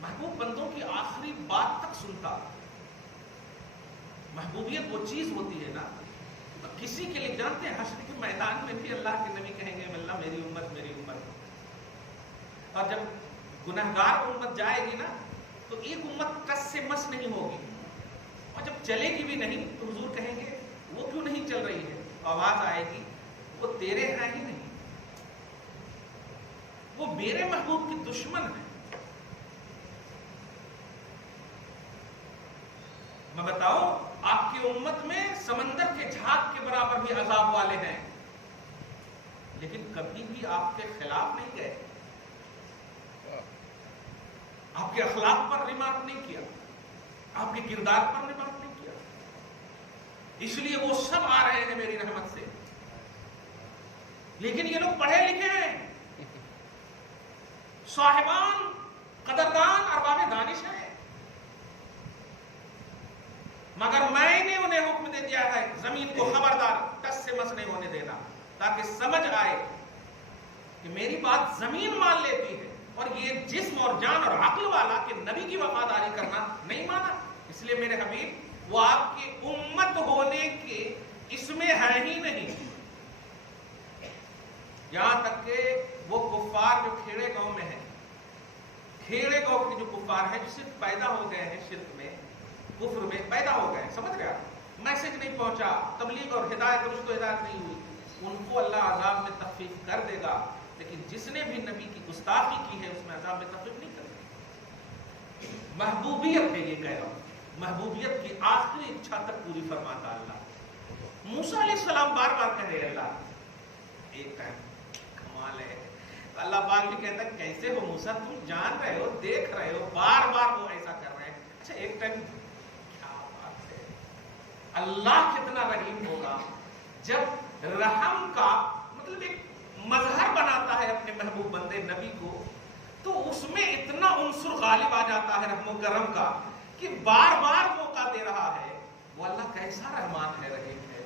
محبوب بندوں کی آخری بات تک سنتا. محبوبیت وہ چیز ہوتی ہے نا، تو کسی کے لیے جانتے ہیں حشر کے میدان میں بھی اللہ کے نبی کہیں گے اللہ میری امت میری امت. اور جب گنہگار امت جائے گی نا تو ایک امت کس سے مس نہیں ہوگی، اور جب چلے گی بھی نہیں تو حضور کہیں گے وہ کیوں نہیں چل رہی ہے. آواز آئے گی وہ تیرے ہیں ہی نہیں، وہ میرے محبوب کی دشمن ہے. میں بتاؤں آپ کی امت میں سمندر کے جھاگ کے برابر بھی عذاب والے ہیں، لیکن کبھی بھی آپ کے خلاف نہیں گئے، آپ کے اخلاق پر ریمارک نہیں کیا، آپ کے کردار پر ریمارک نہیں کیا. اس لیے وہ سب آ رہے ہیں میری رحمت سے. لیکن یہ لوگ پڑھے لکھے ہیں، صاحبان قدردان ارباب دانش ہیں، مگر میں نے انہیں حکم دے دیا ہے زمین کو خبردار ٹس سے مس نہیں ہونے دینا، تاکہ سمجھ آئے کہ میری بات زمین مان لیتی ہے اور یہ جسم اور جان اور عقل والا کہ نبی کی وفاداری کرنا نہیں مانا. اس لیے میرے حبیب وہ آپ کی امت ہونے کے اس میں ہے ہی نہیں. یہاں تک کہ وہ کفار جو کھیڑے گاؤں میں ہیں، کھیڑے گاؤں کے جو کفار ہیں جو صرف پیدا ہو گئے ہیں شرک میں کفر میں پیدا ہو گئے، سمجھ گیا، میسج نہیں پہنچا، تبلیغ اور ہدایت رشد و ہدایت نہیں ہوئی، ان کو اللہ عذاب میں تخفیف کر دے گا. لیکن جس نے بھی نبی کی گستاخی کی ہے اس میں عذاب میں تخفیف نہیں کرے گا. محبوبیت ہے، یہ کہہ رہا ہوں، محبوبیت کی آخری اچھا تک پوری فرماتا اللہ. موسیٰ علیہ السلام بار بار کہہ رہے اللہ ایک ٹائم کمال ہے. اللہ پاک بھی کہتا ہے کیسے ہو موسیٰ، تم جان رہے ہو دیکھ رہے ہو بار بار وہ ایسا کر رہے ہیں. اچھا ایک ٹائم اللہ کتنا رحیم ہوگا جب رحم کا مطلب ایک مظہر بناتا ہے اپنے محبوب بندے نبی کو، تو اس میں اتنا عنصر غالب آ جاتا ہے رحم و کرم کا کہ بار بار موقع دے رہا ہے. وہ اللہ کیسا رحمان ہے، رحیم ہے.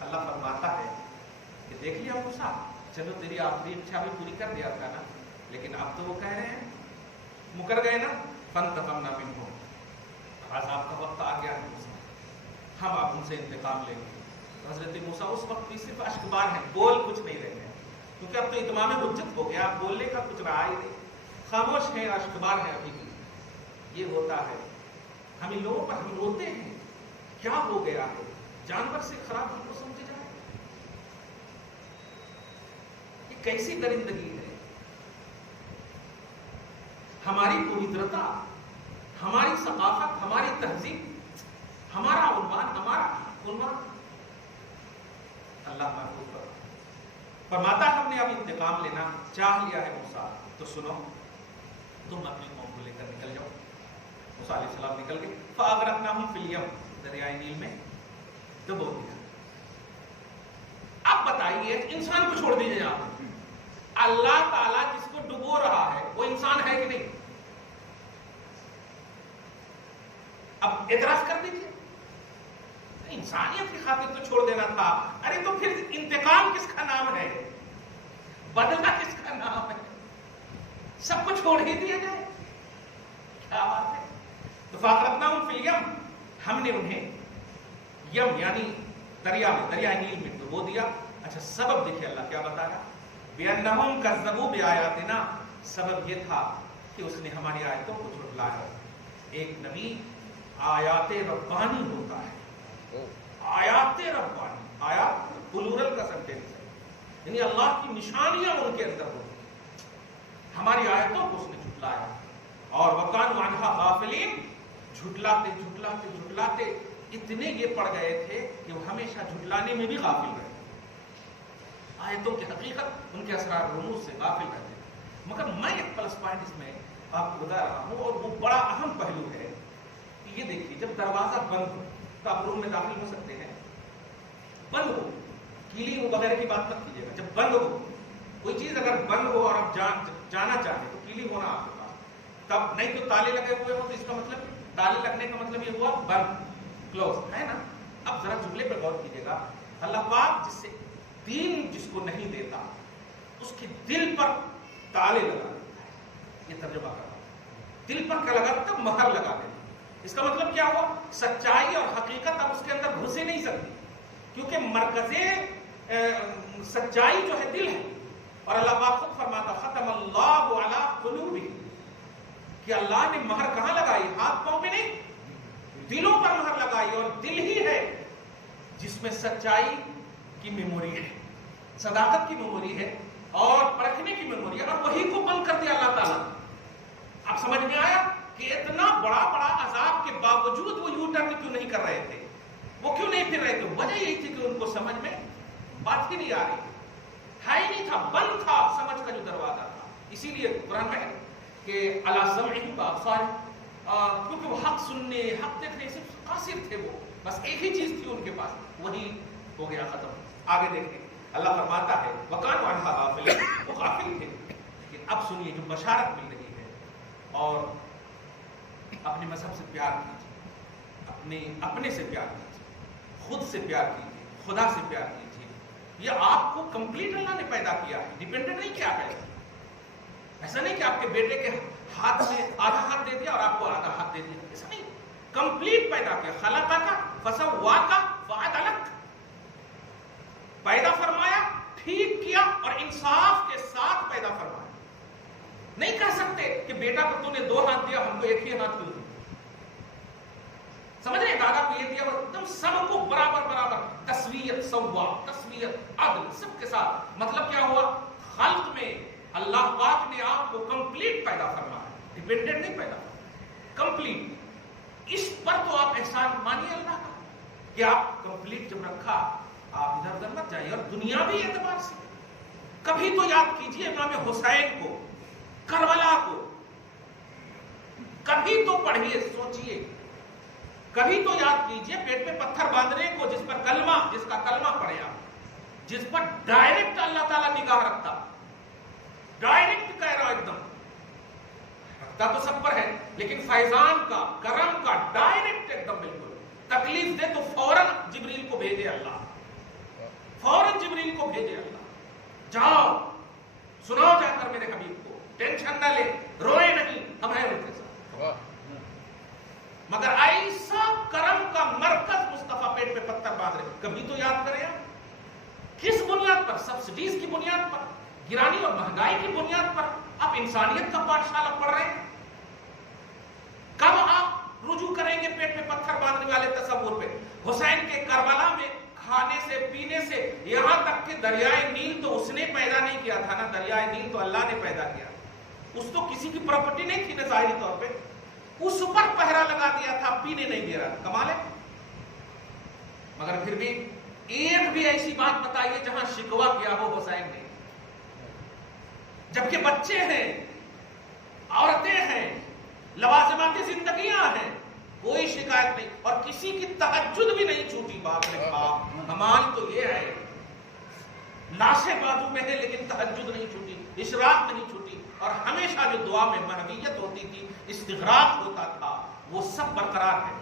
اللہ فرماتا ہے کہ دیکھ لیا موسیٰ، چلو تیری آخری اچھا بھی پوری کر دیا تھا نا، لیکن اب تو وہ کہہ رہے ہیں مکر گئے نا، فانتقمنا منہم، عذاب کا وقت آ گیا ہے موسیٰ، ہم آپ ان سے انتقام لیں گے. حضرت موسیٰ اس وقت بھی صرف اشکبار ہیں، بول کچھ نہیں رہے ہیں، کیونکہ اب تو اتمام حجت ہو گیا، بولنے کا کچھ رہا ہی نہیں، خاموش ہیں، اشکبار ہیں ابھی بھی. یہ ہوتا ہے ہم ان لوگوں پر، ہم روتے ہیں کیا ہو گیا ہے، جانور سے خراب ہم کو سمجھے جائے. یہ کیسی درندگی ہے. ہماری پویترتا، ہماری ثقافت، ہماری تہذیب، ہمارا عنوان اللہ محفوظ پر فرماتا ہے ہم نے اب انتقام لینا چاہ لیا ہے موسیٰ، تو سنو تم اپنی قوم کو لے کر نکل جاؤ. موسیٰ علیہ السلام نکل گئے. فَأَغْرَقْنَاهُمْ فِي الْيَمِّ، دریائے نیل میں ڈبو دیا. اب بتائیے انسان کو چھوڑ دیجیے یہاں پر، اللہ تعالیٰ جس کو ڈبو رہا ہے وہ انسان ہے کہ نہیں؟ اب اعتراف کر دیجیے، انسانیت کی خاطر تو چھوڑ دینا تھا. ارے تو پھر انتقام کس کا نام ہے، بدلہ کس کا نام ہے؟ سب کو چھوڑ ہی دیا جائے، کیا بات ہے. تو فَأَغْرَقْنَاهُمْ فِي الْيَمِّ، ہم نے انہیں یم یعنی دریا میں، دریائے نیل میں ڈبو دیا. اچھا سبب دیکھیے اللہ کیا بتایا، بِأَنَّهُمْ كَذَّبُوا بِآيَاتِنَا، سبب یہ تھا کہ اس نے ہماری آیتوں کو جھٹلایا. ایک نبی آیات ربانی ہوتا ہے، آیات ربانی، آیات پلورل کا سنٹینس ہے، یعنی اللہ کی نشانیاں ان کے اندر ہوتی ہیں. ہماری آیتوں کو اس نے جھٹلایا. اور وَكَانُوا عَنْهَا غَافِلِينَ، جھٹلاتے جھٹلاتے جھٹلاتے اتنے یہ پڑ گئے تھے کہ وہ ہمیشہ جھٹلانے میں بھی غافل رہے، آیتوں کی حقیقت ان کے اسرار رموز سے غافل رہتے. مگر میں ایک پلس پوائنٹ اس میں آپ کو بتا رہا ہوں، اور وہ بڑا اہم پہلو ہے کہ یہ دیکھیے جب دروازہ بند ہو تو آپ روم میں داخل ہو سکتے ہیں، بند ہو، کیلی وغیرہ کی بات مت کیجیے گا. جب بند ہو کوئی چیز، اگر بند ہو اور آپ جانا چاہیں تو کیلی ہونا آپ کے پاس، تب نہیں تو تالے لگے ہوئے ہو تو اس کا مطلب تالے لگنے کا مطلب یہ ہوا بند، کلوز ہے نا. اب ذرا جملے پہ غور کیجیے گا، اللہ پاک جس سے دین جس کو نہیں دیتا اس کے دل پر تالے لگا دیتا ہے. یہ ترجمہ کر رہا ہوں. دل پر کیا لگا دیتا؟ مہر لگا دیتا. اس کا مطلب کیا ہوا؟ سچائی اور حقیقت اب اس کے اندر گھس ہی نہیں سکتی، کیونکہ مرکز سچائی جو ہے دل ہے. اور اللہ پاک خود فرماتا ختم اللہ علی قلوبہم، کہ اللہ نے مہر کہاں لگائی؟ ہاتھ پاؤں پہ نہیں، دلوں پر مہر لگائی. اور دل ہی ہے جس میں سچائی کی میموری ہے، صداقت کی میموری ہے اور پرکھنے کی میموری ہے، اور وہی کو بند کر دیا اللہ تعالیٰ. اب سمجھ میں آیا کہ اتنا بڑا بڑا عذاب کے باوجود وہ یو ٹرن کیوں نہیں کر رہے تھے، وہ کیوں نہیں پھر رہے تھے؟ وجہ یہی تھی کہ ان کو سمجھ میں بات ہی نہیں آ رہی، ہے ہی نہیں تھا، بند تھا سمجھ کا جو دروازہ تھا. اسی لیے قرآن میں ہے کہ علی سمعہم وابصارہم، کیونکہ وہ حق سننے حق دیکھنے سے قاصر تھے، وہ بس ایک ہی چیز تھی ان کے پاس، وہی ہو گیا ختم. آگے دیکھیں اللہ فرماتا ہے وَكَانُوا عَنْهَا غَافِلِينَ، وہ غافل تھے. لیکن اب سنیے جو بشارت مل رہی ہے، اور اپنے مذہب سے پیار کیجیے، اپنے سے پیار کیجیے، خود سے پیار کیجیے، خدا سے پیار کیجیے. یہ آپ کو کمپلیٹ اللہ نے پیدا کیا ہے، ڈیپینڈنٹ نہیں کیا ہے. ایسا نہیں کہ آپ کے بیٹے کے ہاتھ میں آدھا ہاتھ دے دیا اور آپ کو آدھا ہاتھ دے دیا، ایسا نہیں. کمپلیٹ پیدا کیا، خلقک فسواک فعدلک، پیدا فرمایا، ٹھیک کیا اور انصاف کے ساتھ پیدا فرمایا. نہیں کہہ سکتے کہ بیٹا کو تو نے 2 ہاتھ دیا، ہم کو 1 ہی ہاتھ کیوں دیا. سمجھ رہے ہیں؟ دادا کو یہ دیا اور ایک دم سب کو برابر برابر، تسویت، سوا، تسویت، عدل، سب کے ساتھ. مطلب کیا ہوا؟ خلق میں اللہ پاک نے آپ کو کمپلیٹ پیدا فرمایا، ڈیپینڈنٹ نہیں پیدا فرمایا، کمپلیٹ. اس پر تو آپ احسان مانیے اللہ کا کہ آپ کمپلیٹ جب رکھا، آپ ادھر ادھر مت جائیے. اور دنیاوی اعتبار سے کبھی تو یاد کیجیے امام حسین کو، کربلا کو، کبھی تو پڑھیے، سوچیے، کبھی تو یاد کیجیے پیٹ پہ پتھر باندھنے کو، جس پر کلمہ، جس کا کلمہ پڑھے آپ، جس پر ڈائریکٹ اللہ تعالیٰ نگاہ رکھتا، ڈائریکٹ کہہ رہا، ایک دم رکھتا تو سب پر ہے، لیکن فیضان کا، کرم کا، ڈائریکٹ ایک دم بالکل. تکلیف دے تو فوراً جبریل کو بھیجے اللہ، فوراً جبریل کو بھیجے اللہ، جاؤ سناؤ جا کر میرے حبیب کو، ٹینشن نہ لے، روئے نہیں، ہم ہیں ان کے ساتھ. مگر ایسا کرم کا مرکز مصطفیٰ پیٹ پہ پتھر باندھ رہے، کبھی تو یاد کریں آپ. کس بنیاد پر؟ سبسڈیز کی بنیاد پر، گرانی اور مہنگائی کی بنیاد پر آپ انسانیت کا پاٹھشالہ پڑھ رہے ہیں. کب آپ رجوع کریں گے پیٹ پہ پتھر باندھنے والے تصور پہ؟ حسین کے کربلا میں کھانے سے، پینے سے، یہاں تک کہ دریائے نیل تو اس نے پیدا نہیں کیا تھا نا، دریائے نیل تو اللہ نے پیدا کیا. اس تو کسی کی پراپرٹی نہیں تھی نا ظاہری طور پہ، اس پر پہرا لگا دیا تھا، پینے نہیں دے رہا. کمال ہے. مگر پھر بھی ایک بھی ایسی بات بتائیے جہاں شکوہ کیا ہو حسین نے، جبکہ بچے ہیں، عورتیں ہیں، لوازماتی زندگیاں ہیں، کوئی شکایت نہیں، اور کسی کی تہجد بھی نہیں چھوٹی. باپ نے کہا کمال تو یہ ہے، لاشیں بازو میں ہے لیکن تہجد نہیں چھوٹی، اشراق نہیں چھوٹی، اور ہمیشہ جو دعا میں محویت ہوتی تھی، استغراق ہوتا تھا، وہ سب برقرار ہے.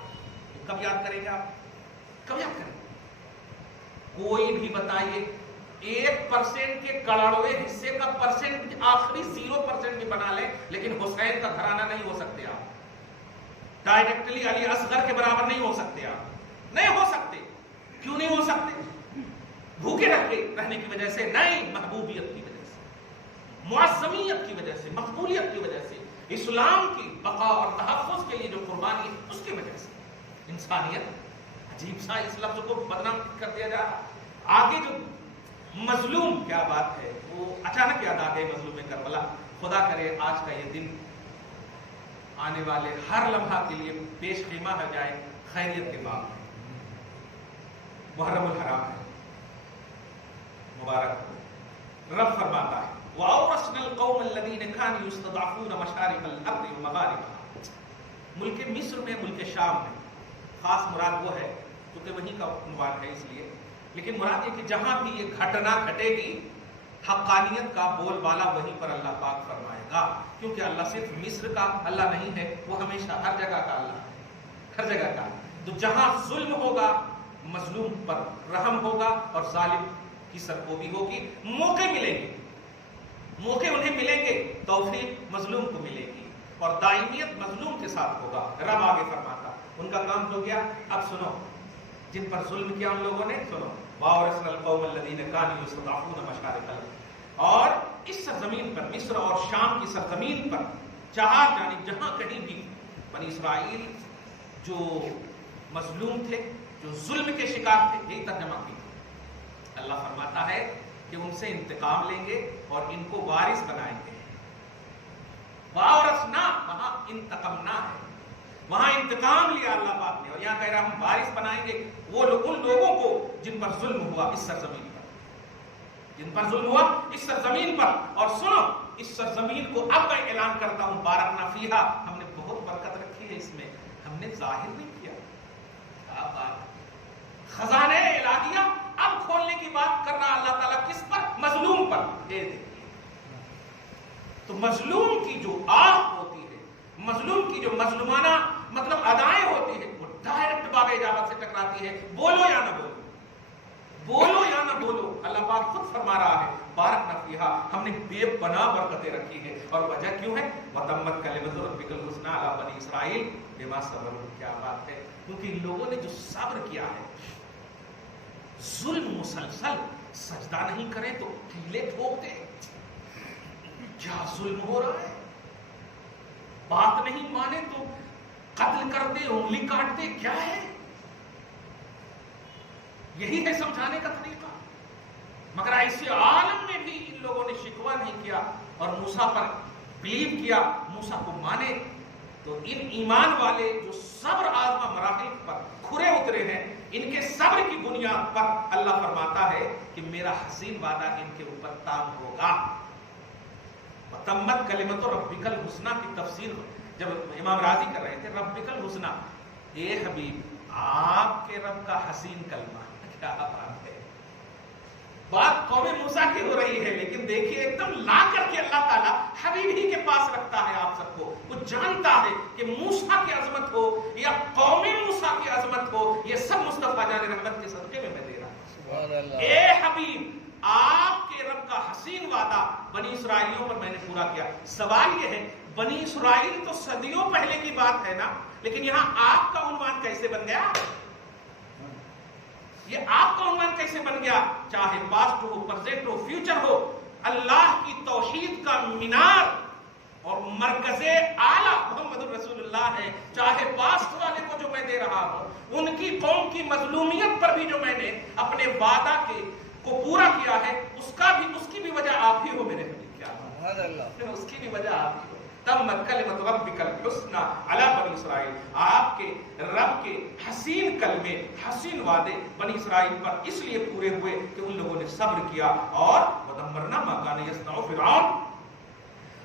کب یاد کریں گے آپ؟ کب یاد کریں گے؟ کوئی بھی بتائیے 1% کے کروڑویں حصے کا پرسنٹ، آخری 0% بھی بنا لیں، لیکن حسین کا گھرانہ نہیں ہو سکتے آپ. ڈائریکٹلی علی اصغر کے برابر نہیں ہو سکتے آپ، نہیں ہو سکتے. کیوں نہیں ہو سکتے؟ بھوکے رہنے کی وجہ سے نہیں، محبوبیت کی وجہ سے، معظمیت کی وجہ سے، مقبولیت کی وجہ سے، اسلام کی بقا اور تحفظ کے لیے جو قربانی ہے اس کی وجہ سے. انسانیت، عجیب سا اس لفظ کو بدنام کر دیا جا رہا. آگے جو مظلوم، کیا بات ہے، وہ اچانک یاد آ گئے مظلوم کربلا. خدا کرے آج کا یہ دن آنے والے ہر لمحہ کے لیے پیش خیمہ ہو جائے خیریت کے باب میں. محرم الحرام ہے، مبارک ہو. رب فرماتا ہے وَأَوْرَثْنَا الْقَوْمَ الَّذِينَ كَانُوا يُسْتَضْعَفُونَ مَشَارِقَ الْأَرْضِ وَمَغَارِبَهَا. ملک مصر میں، ملک شام میں، خاص مراد وہ ہے کیونکہ وہیں کا عنوان ہے اس لیے، لیکن مراد یہ کہ جہاں بھی یہ گھٹنا گھٹے گی، حقانیت کا بول بالا وہیں پر اللہ پاک فرمائے گا. کیونکہ اللہ صرف مصر کا اللہ نہیں ہے، وہ ہمیشہ ہر جگہ کا اللہ ہے، ہر جگہ کا. تو جہاں ظلم ہوگا مظلوم پر رحم ہوگا اور ظالم کی سرکوبی ہوگی. موقع ملیں گے، موقع انہیں ملیں گے، توفیق مظلوم کو ملے گی. اور دائمیت مظلوم کے ساتھ ہوگا. رب آگے فرماتا ان کا کام تو کیا. اب سنو جن پر ظلم کیا ان لوگوں نے, سنو وَأَوْرَثْنَا الْقَوْمَ الَّذِينَ كَانُوا يُسْتَضْعَفُونَ مَشَارِقَ الْأَرْضِ, اور اس سرزمین پر, مصر اور شام کی سرزمین پر, چہار جانب جہاں کہیں بھی بنی اسرائیل جو مظلوم تھے, جو ظلم کے شکار تھے, یہی ترجمہ کی. اللہ فرماتا ہے کہ ان سے انتقام لیں گے اور ان کو وارث بنائیں گے. وَأَوْرَثْنَا, وہاں انتقمنا ہے, وہاں انتقام لیا اللہ پاک نے, اور یہاں کہہ رہا ہم وارث بنائیں گے وہ ان لوگوں کو جن پر ظلم ہوا اس سرزمین پر, جن پر ظلم ہوا اس سرزمین پر. اور سنو اس سرزمین کو اب میں اعلان کرتا ہوں, بارکنا فیہا, ہم نے بہت برکت رکھی ہے اس میں, ہم نے ظاہر نہیں کیا. خزانہ الہیہ اب کھولنے کی بات کر رہا اللہ تعالیٰ, کس پر؟ مظلوم پر. یہ دیکھیے تو مظلوم کی جو آہ ہوتی ہے, مظلوم کی جو مظلومانہ مطلب ادائیں ہوتی ہیں, وہ ڈائریکٹ باب اجابت سے ٹکراتی ہے. بولو یا نہ بولو, بولو یا نہ بولو, اللہ پاک خود فرما رہا ہے بارکنا فیہا, ہم نے بے پناہ برکتیں رکھی ہیں. اور وجہ کیوں ہے؟ وَتَمَّتْ كَلِمَتُ رَبِّكَ الْحُسْنَىٰ عَلَىٰ بَنِي إِسْرَائِيلَ بِمَا صَبَرُوا. کیا بات ہے, کیونکہ ان لوگوں نے جو صبر کیا ہے, ظلم مسلسل, سجدہ نہیں کرے تو ٹھیلے ٹھوکتے, کیا ظلم ہو رہا ہے, بات نہیں مانے تو قتل کرتے, انگلی کاٹتے, کیا ہے. یہی ہے سمجھانے کا طریقہ. مگر ایسے عالم میں بھی ان لوگوں نے شکوہ نہیں کیا اور موسیٰ پر بلیو کیا, موسیٰ کو مانے. تو ان ایمان والے جو صبر آزما مراحل پر کھرے اترے ہیں, ان کے صبر کی بنیاد پر اللہ فرماتا ہے کہ میرا حسین وعدہ ان کے اوپر تام ہوگا. وَتَمَّتْ كَلِمَتُ رَبِّكَ الْحُسْنَىٰ کی تفسیر جب امام راضی کر رہے تھے, ربک الحسنیٰ, اے حبیب آپ کے رب کا حسین کلمہ. کیا بات ہے, بات قوم موسیٰ کی ہو رہی ہے, لیکن دیکھیے ایک دم لا کر کے اللہ تعالیٰ حبیب ہی کے پاس رکھتا ہے آپ سب کو. وہ جانتا ہے کہ موسیٰ کی عظمت ہو یا قوم موسیٰ کی عظمت ہو, یہ سب مصطفیٰ جان رحمت کے صدقے میں دے رہا ہوں. اے حبیب آپ کے رب کا حسین وعدہ بنی اسرائیلیوں پر میں نے پورا کیا. سوال یہ ہے, بنی اسرائیل تو صدیوں پہلے کی بات ہے نا, لیکن یہاں آپ کا عنوان کیسے بن گیا؟ یہ آپ کا عنوان کیسے بن گیا؟ چاہے پاسٹ ہو, پریزنٹ ہو, فیوچر ہو, اللہ کی توحید کا مینار اور مرکز اعلیٰ محمد رسول اللہ ہے. چاہے پاسٹ والے کو جو میں دے رہا ہوں, ان کی قوم کی مظلومیت پر بھی جو میں نے اپنے وعدہ کو پورا کیا ہے, اس کی بھی وجہ آپ ہی ہو میرے حبیب. کیا اس کی بھی وجہ آپ ہی ہو. تمت کلمۃ ربک الحسنیٰ علی بنی اسرائیل, آپ کے رب کے حسین کلمے, حسین وعدے بنی اسرائیل پر اس لیے پورے ہوئے کہ ان لوگوں نے صبر کیا. اور ودمرنا ما کان یصنع فرعون,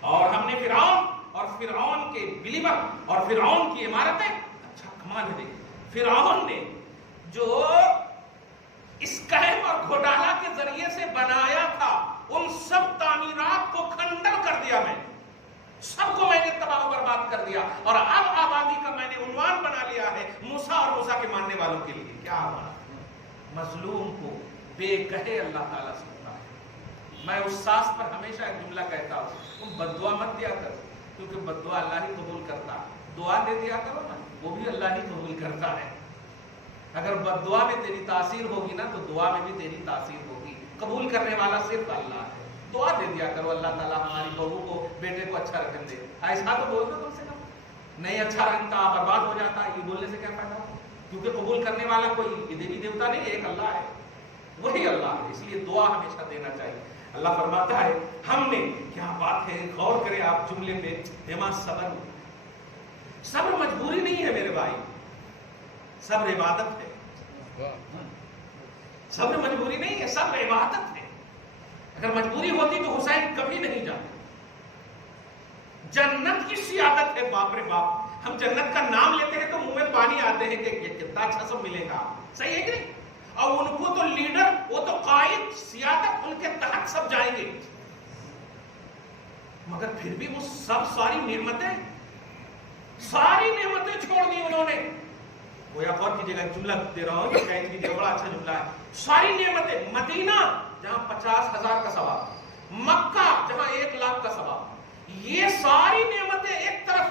اور ہم نے فرعون کے بلیور اور فرعون کی عمارتیں, اچھا کمال ہے دیکھیں, فرعون نے جو اسکیم اور گھوٹالہ کے ذریعے سے بنایا تھا, ان سب تعمیرات کو کھنڈر کر دیا میں نے, سب کو میں نے تباہ و برباد کر دیا. اور اب آبادی کا میں نے عنوان بنا لیا ہے موسیٰ اور موسیٰ کے ماننے والوں کے لیے. کیا بات, مظلوم کو بے کہے اللہ تعالیٰ سنتا ہے. میں اس ساس پر ہمیشہ ایک جملہ کہتا ہوں, تم بددعا مت دیا کرو, کیونکہ بددعا اللہ ہی قبول کرتا ہے. دعا دے دیا کرو نا, وہ بھی اللہ ہی قبول کرتا ہے. اگر بددعا میں تیری تاثیر ہوگی نا, تو دعا میں بھی تیری تاثیر ہوگی. قبول کرنے والا صرف اللہ ہے. دعا دے دیا کرو, اللہ تعالیٰ ہماری بہو کو, بیٹے کو اچھا رکھن دے. ایسا تو بول دو کم سے کم, نہیں اچھا رکھتا برباد ہو جاتا, یہ بولنے سے کیا فائدہ؟ کیونکہ قبول کرنے والا کوئی دیوی دیوتا نہیں, ایک اللہ ہے, وہی اللہ ہے. اس لیے دعا ہمیشہ دینا چاہیے. اللہ فرماتا ہے ہم نے, کیا بات ہے, غور کریں آپ جملے پہ, بما صبر. صبر مجبوری نہیں ہے میرے بھائی, صبر عبادت ہے. صبر مجبوری نہیں ہے, صبر عبادت ہے. اگر مجبوری ہوتی تو حسین کبھی نہیں جاتے. جنت کی سیادت ہے, باپ رے باپ. ہم جنت کا نام لیتے ہیں تو منہ میں پانی آتے ہیں کہ کتنا اچھا سب ملے گا, صحیح ہے کہ نہیں؟ اور ان کو تو لیڈر, وہ تو قائد, سیادت, ان کے تحت سب جائیں گے. مگر پھر بھی وہ ساری نعمتیں چھوڑ دی انہوں نے. وہ یا غور کیجیے گا, جملہ دے رہا ہوں, بڑا اچھا جملہ ہے. ساری نعمتیں, مدینہ جہاں 50,000 کا ثواب, مکہ جہاں 1 لاکھ کا ثواب, یہ ساری نعمتیں ایک طرف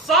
100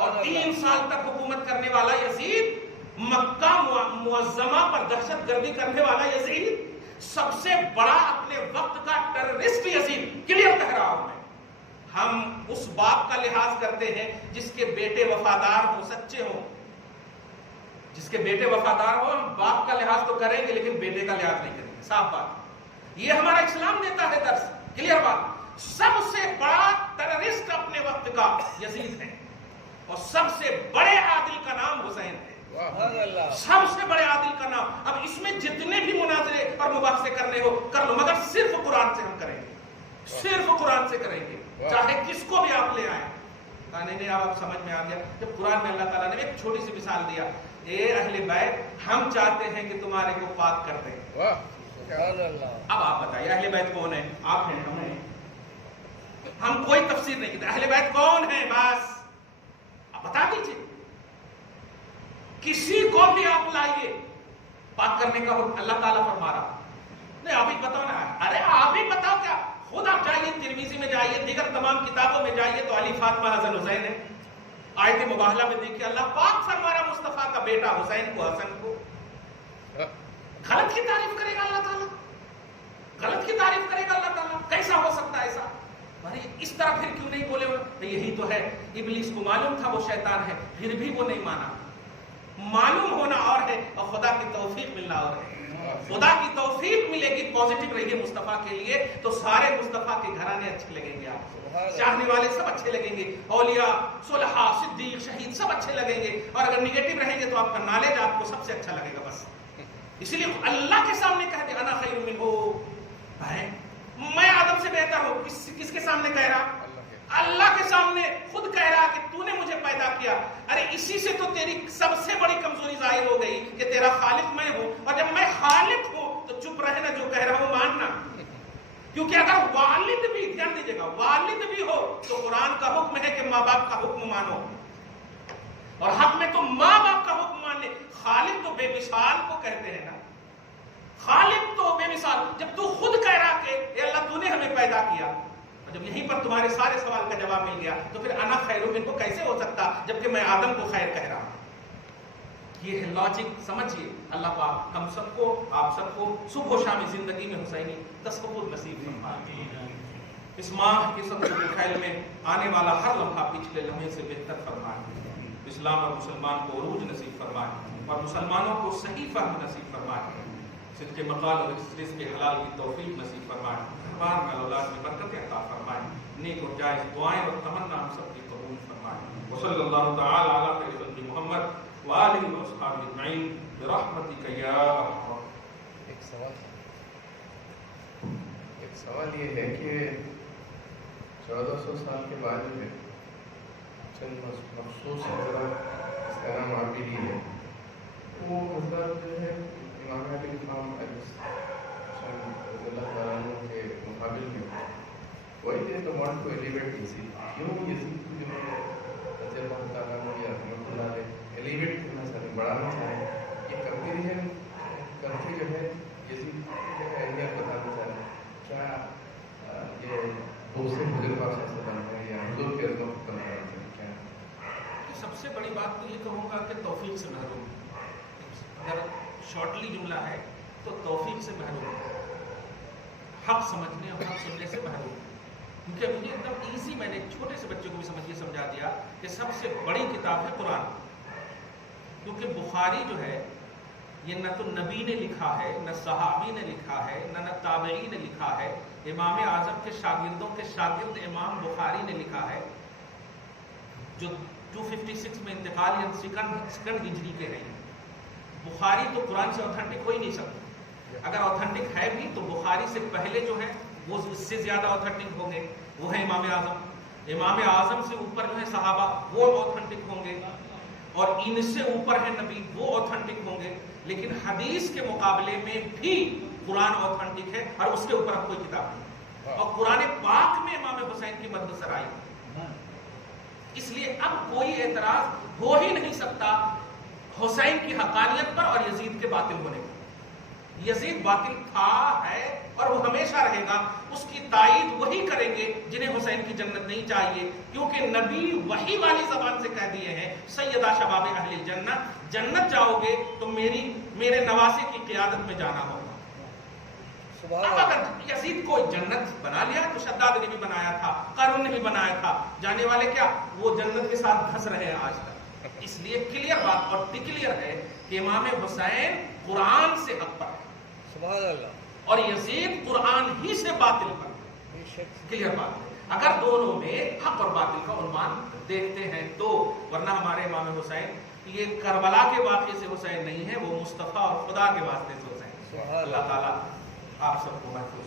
اور 3 سال تک حکومت کرنے والا یزید، مکہ معظمہ پر دہشت گردی کرنے والا یزید، سب سے بڑا اپنے وقت کا ٹیررسٹ یزید، کلیئر کہہ رہا ہوں میں۔ ہم اس باپ کا لحاظ کرتے ہیں جس کے بیٹے وفادار ہوں، سچے ہوں، جس کے بیٹے وفادار ہوں، ہم باپ کا لحاظ تو کریں گے لیکن بیٹے کا لحاظ نہیں کریں گے، صاف بات۔ یہ ہمارا اسلام دیتا ہے درس، کلیئر بات۔ سب سے بڑا ٹیررسٹ اپنے وقت کا یزید ہے، اور سب سے بڑے عادل کا نام حسین ہے، سب سے بڑے عادل کا نام۔ اب اس میں جتنے بھی مناظرے اور مباحثے کرنے ہو کر لو، مگر صرف قرآن سے ہم کریں گے، صرف قرآن سے کریں گے، چاہے کس کو بھی آپ لے آئیں۔ نہیں آپ سمجھ میں آ گیا؟ جب قرآن میں اللہ تعالیٰ نے ایک چھوٹی سی مثال دیا، اے اہل بیت ہم چاہتے ہیں کہ تمہارے کو پاک کر دیں۔ اب آپ بتائیے اہل بیت کون ہے؟ آپ ہیں، ہم ہیں، ہم کوئی تفسیر نہیں کرتے، اہل بیت کون ہے بس آپ بتا دیجیے، کسی کو بھی آپ لائیے، پاک کرنے کا حکم اللہ تعالیٰ فرما رہا۔ نہیں آپ ہی بتاؤ نا، ارے آپ ہی بتاؤ، کیا خود آپ جائیے ترمذی میں جائیے، دیگر تمام کتابوں میں جائیے تو علی فاطمہ حسن حسین ہے، آیت مباہلہ میں دیکھیے اللہ پاک فرما رہا مصطفیٰ کا بیٹا حسین کو، حسن کو۔ غلط کی تعریف کرے گا اللہ تعالیٰ، غلط کی تعریف کرے گا اللہ تعالیٰ، کیسا ہو سکتا ہے ایسا؟ ارے اس طرح پھر کیوں نہیں بولے؟ یہی تو ہے، ابلیس کو معلوم تھا وہ شیطان ہے، پھر بھی وہ نہیں مانا۔ معلوم ہونا اور ہے اور خدا کی توفیق ملنا اور ہے۔ خدا کی توفیق ملے گی، پازیٹیو رہیے مصطفیٰ کے لیے تو سارے مصطفیٰ کے گھرانے اچھے لگیں گے، آپ چاہنے والے سب اچھے لگیں گے، اولیاء، صلحاء، صدیق، شہید سب اچھے لگیں گے، اور اگر نگیٹو رہیں گے تو آپ کا نالج آپ کو سب سے اچھا لگے گا بس۔ اسی لیے اللہ کے سامنے کہہ دے انا خیر منہ، میں آدم سے بہتر ہوں، کس کے سامنے کہہ رہا؟ اللہ کے سامنے خود کہہ رہا کہ تو نے مجھے پیدا کیا۔ ارے اسی سے تو تیری سب سے بڑی کمزوری ظاہر ہو گئی کہ تیرا خالق میں ہوں، اور جب میں خالق ہوں تو چپ رہنا، جو کہہ رہا ہوں ماننا، کیونکہ اگر والد بھی، دھیان دیجیے گا، والد بھی ہو تو قرآن کا حکم ہے کہ ماں باپ کا حکم مانو، اور حق میں تو ماں باپ کا حکم ماننے۔ خالق تو بے مثال کو کہتے ہیں نا، خالق تو بے مثال، جب تو خود کہہ رہا کہ اے اللہ تو نے ہمیں پیدا کیا، اور جب یہیں پر تمہارے سارے سوال کا جواب مل گیا تو پھر انا خیر منہ کیسے ہو سکتا جبکہ میں آدم کو خیر کہہ رہا ہوں؟ یہ ہے لاجک، سمجھیے۔ اللہ پاک ہم سب کو، آپ سب کو صبح و شام زندگی میں حسینی تصور نصیب فرمائے، اس ماہ کے سب خیر میں آنے والا ہر لمحہ پچھلے لمحے سے بہتر فرمائے، اسلام اور مسلمان کو عروج نصیب فرمائے، اور مسلمانوں کو صحیح فہم نصیب فرمائے، صدق مقال اور رزق کے حلال کی توفیق نصیب فرمائے، بار میں اولاد میں برکت عطا فرمائے، نیک اور جائز دعائیں اور تمنا ہم سب کی قبول فرمائے۔ وصلی اللہ تعالی علی خیر خلق محمد وآلہ وصحبہ اجمعین برحمتک یا ارحم۔ ایک سوال یہ ہے کہ 1400 سال کے بعد میں چند مخصوص حضرات اس کا نام عابدی ہے، وہ حضرات جو ہے امام علی خام رضی اللہ تعالیٰ عنہ کے مقابل میں وہی دے تو وانٹ ٹو ایلیویٹ یزید، کیوں یزید کو جو ہے رضی اللہ تعالیٰ عنہ یا رحمۃ اللہ علیہ ایلیویٹ کرنا چاہتے ہیں، بڑھانا چاہیں، یہ کمپیریزن کر کے جو ہے یزید جو ہے اہمیت بتانا چاہ رہے ہیں، کیا یہ دوسرے بزرگ آپ سے بنتا ہے یا حضور کے عزم کو کرنا ہے؟ کیا سب سے بڑی بات تو یہ کہوں گا کہ توفیق سے محروم، اگر شارٹلی جملہ ہے تو توفیق سے محروم، حق سمجھنے اور حق سننے سے محروم، کیونکہ مجھے ایک دم ایزی، میں نے ایک چھوٹے سے بچے کو بھی سمجھا دیا کہ سب سے بڑی کتاب ہے قرآن، کیونکہ بخاری جو ہے یہ نہ تو نبی نے لکھا ہے، نہ صحابی نے لکھا ہے، نہ تابعی نے لکھا ہے، امام اعظم کے شاگردوں کے شاگرد امام بخاری نے لکھا ہے، جو 256 میں انتقال یا سیکنڈ ہجری کے ہیں۔ بخاری تو قرآن سے اوتھینٹک ہو ہی نہیں سکتا، اگر اوتھینٹک ہے بھی تو بخاری سے پہلے جو ہے وہ اس سے زیادہ اوتھینٹک ہوں گے، وہ ہے امام اعظم، امام اعظم سے اوپر جو ہے صحابہ وہ اوتھینٹک ہوں گے، اور ان سے اوپر ہے نبی وہ اوتھینٹک ہوں گے، لیکن حدیث کے مقابلے میں بھی قرآن اوتھینٹک ہے اور اس کے اوپر اب کوئی کتاب نہیں، اور قرآن پاک میں امام حسین کی مدد سرائی، اس لیے اب کوئی اعتراض ہو ہی نہیں سکتا حسین کی حقانیت پر اور یزید کے باطل ہونے پر، یزید باطل تھا ہے اور وہ ہمیشہ رہے گا. اس کی تائید وہی کریں گے جنہیں حسین کی جنت نہیں چاہیے، کیونکہ نبی وحی والی زبان سے کہہ دیے ہیں سیدہ شباب اہل الجنہ، جنت جاؤ گے تو میرے نواسے کی قیادت میں جانا ہوگا. اب اگر یزید کو جنت بنا لیا تو شداد نے بھی بنایا تھا، قارون نے بھی بنایا تھا، جانے والے کیا وہ جنت کے ساتھ دھس رہے ہیں آج تک. اس لیے کلیئر بات اور ڈکلیئر ہے کہ امام حسین قرآن سے حق پر ہے، سبحان اللہ، اور یزید قرآن ہی سے باطل پر ہے. کلیئر بات ہے. اگر دونوں میں حق اور باطل کا عنوان دیکھتے ہیں تو، ورنہ ہمارے امام حسین یہ کربلا کے واقعے سے حسین نہیں ہے، وہ مصطفیٰ اور خدا کے واسطے سے حسین. اللہ تعالیٰ آپ سب کو محفوظ